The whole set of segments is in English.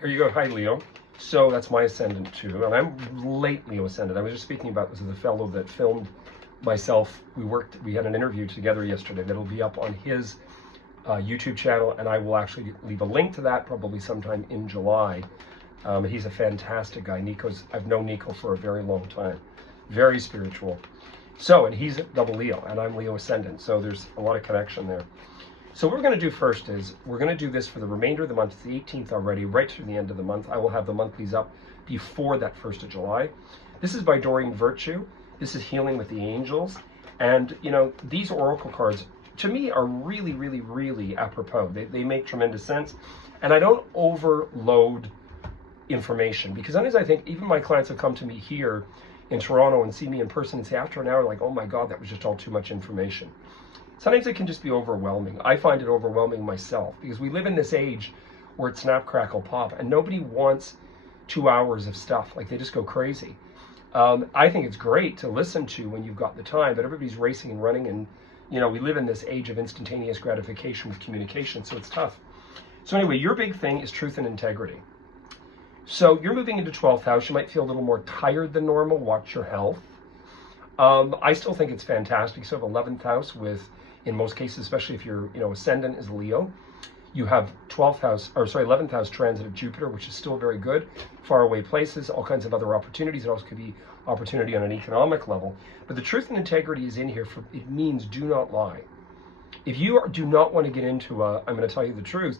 Here you go. Hi, Leo. So that's my ascendant too, and I'm late Leo ascendant. I was just speaking about this with a fellow that filmed myself. We had an interview together yesterday that'll be up on his YouTube channel, and I will actually leave a link to that probably sometime in July. He's a fantastic guy. I've known Nico for a very long time. Very spiritual. So, and he's double Leo, and I'm Leo ascendant. So there's a lot of connection there. So what we're going to do first is we're going to do this for the remainder of the month. It's the 18th already, right through the end of the month. I will have the monthlies up before that 1st of July. This is by Doreen Virtue. This is Healing with the Angels. And, you know, these oracle cards, to me, are really, really, really apropos. They make tremendous sense. And I don't overload information, because sometimes I think even my clients have come to me here in Toronto and see me in person and say after an hour, like, oh my God, that was just all too much information. Sometimes it can just be overwhelming. I find it overwhelming myself because we live in this age where it's snap, crackle, pop, and nobody wants 2 hours of stuff. Like, they just go crazy. I think it's great to listen to when you've got the time, but everybody's racing and running, and you know, we live in this age of instantaneous gratification with communication, so it's tough. So anyway, your big thing is truth and integrity. So you're moving into 12th house. You might feel a little more tired than normal. Watch your health. I still think it's fantastic. So have 11th house with, in most cases, especially if your ascendant is Leo, you have 11th house transit of Jupiter, which is still very good. Far away places, all kinds of other opportunities. It also could be opportunity on an economic level. But the truth and integrity is in here. It means do not lie. If you do not want to get into I'm going to tell you the truth,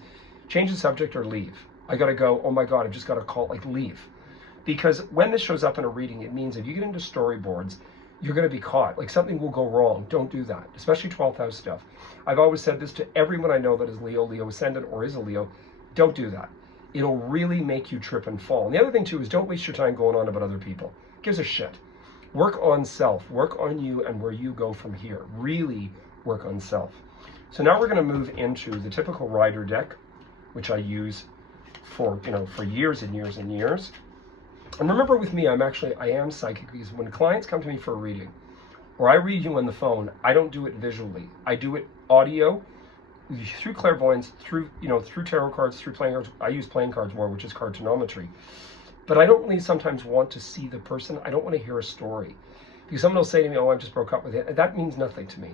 change the subject or leave. I got to go, oh my God, I've just got to call, like, leave. Because when this shows up in a reading, it means if you get into storyboards, you're going to be caught. Like, something will go wrong. Don't do that, especially 12th house stuff. I've always said this to everyone I know that is Leo ascendant, or is a Leo. Don't do that. It'll really make you trip and fall. And the other thing too is don't waste your time going on about other people. Gives a shit. Work on self. Work on you and where you go from here. Really work on self. So now we're going to move into the typical rider deck, which I use for years and years and years. And remember, with me, I am psychic, because when clients come to me for a reading, or I read you on the phone, I don't do it visually. I do it audio, through clairvoyance, through tarot cards, through playing cards. I use playing cards more, which is cartonometry. But I don't really sometimes want to see the person. I don't want to hear a story. Because someone will say to me, oh, I just broke up with it. That means nothing to me.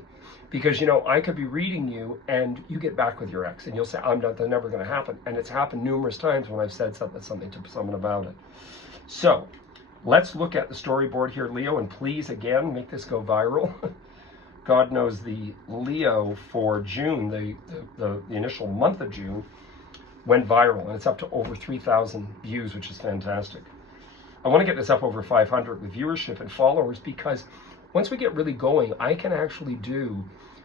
Because, I could be reading you and you get back with your ex and you'll say, that's never going to happen. And it's happened numerous times when I've said something to someone about it. So let's look at the storyboard here, Leo, and please, again, make this go viral. God knows the Leo for June, the initial month of June, went viral, and it's up to over 3,000 views, which is fantastic. I want to get this up over 500 with viewership and followers, because once we get really going, I can actually do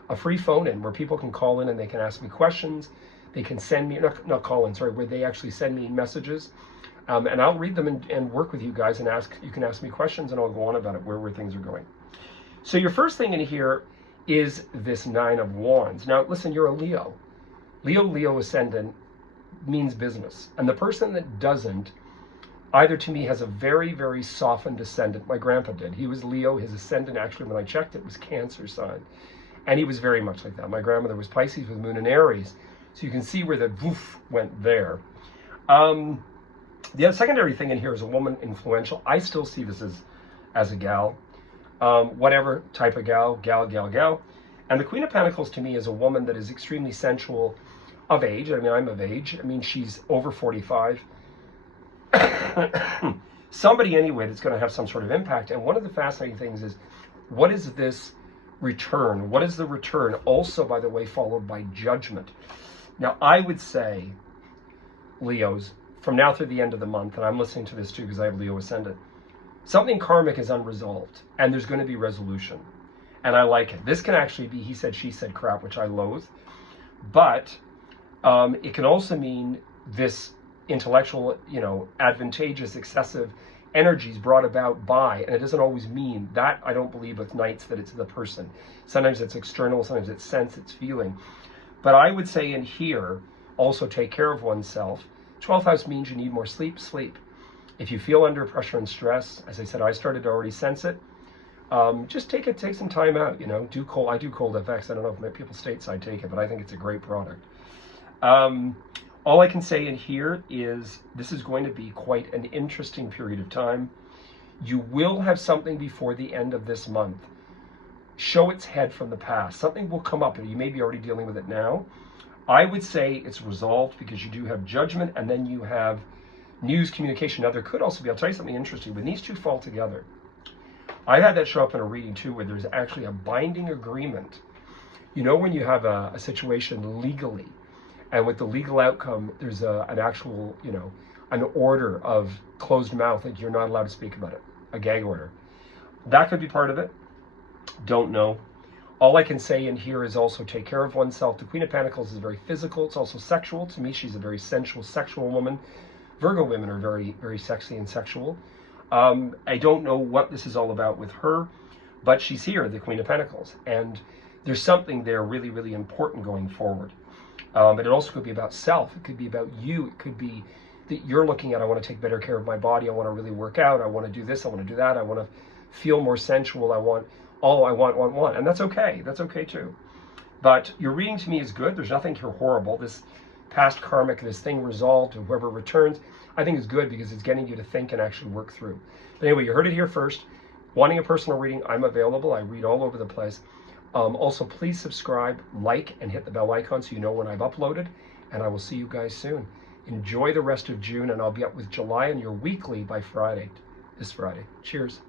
a free phone-in where people can call in and they can ask me questions. They can send me, not call in, sorry, where they actually send me messages. And I'll read them and work with you guys and you can ask me questions, and I'll go on about it, where things are going. So your first thing in here is this 9 of Wands. Now, listen, you're a Leo. Leo ascendant means business. And the person that doesn't, either to me has a very, very softened ascendant. My grandpa did. He was Leo. His ascendant, actually, when I checked it, was Cancer sign. And he was very much like that. My grandmother was Pisces with Moon in Aries. So you can see where the woof went there. The secondary thing in here is a woman influential. I still see this as a gal. Whatever type of gal. And the Queen of Pentacles to me is a woman that is extremely sensual, of age. I mean, I'm of age. I mean, she's over 45. Somebody, anyway, that's going to have some sort of impact. And one of the fascinating things is, what is this return? What is the return? Also, by the way, followed by judgment. Now, I would say, Leos, from now through the end of the month, and I'm listening to this too because I have Leo ascendant, something karmic is unresolved, and there's going to be resolution. And I like it. This can actually be he said, she said crap, which I loathe. But it can also mean this intellectual, advantageous, excessive energies brought about by, and it doesn't always mean that. I don't believe with Knights that it's the person. Sometimes it's external, sometimes it's sense, it's feeling. But I would say in here, also take care of oneself. 12th house means you need more sleep. If you feel under pressure and stress, as I said, I started to already sense it. Just take some time out, I do Cold FX. I don't know if people stateside take it, but I think it's a great product. All I can say in here is this is going to be quite an interesting period of time. You will have something before the end of this month show its head from the past. Something will come up, and you may be already dealing with it now. I would say it's resolved because you do have judgment, and then you have news communication. Now, there could also be, I'll tell you something interesting, when these two fall together, I've had that show up in a reading too, where there's actually a binding agreement. You know, when you have a situation legally, and with the legal outcome, there's an actual, you know, an order of closed mouth, like you're not allowed to speak about it, a gag order. That could be part of it. Don't know. All I can say in here is also take care of oneself. The Queen of Pentacles is very physical. It's also sexual. To me, she's a very sensual, sexual woman. Virgo women are very, very sexy and sexual. I don't know what this is all about with her, but she's here, the Queen of Pentacles. And there's something there really, really important going forward. But it also could be about self. It could be about you. It could be that you're looking at, I want to take better care of my body. I want to really work out. I want to do this. I want to do that. I want to feel more sensual. I want. And that's okay. That's okay too. But your reading to me is good. There's nothing here horrible. This past karmic, this thing resolved, and whoever returns, I think is good because it's getting you to think and actually work through. But anyway, you heard it here first. Wanting a personal reading, I'm available. I read all over the place. Also, please subscribe, like, and hit the bell icon so you know when I've uploaded. And I will see you guys soon. Enjoy the rest of June, and I'll be up with July and your weekly by Friday, this Friday. Cheers.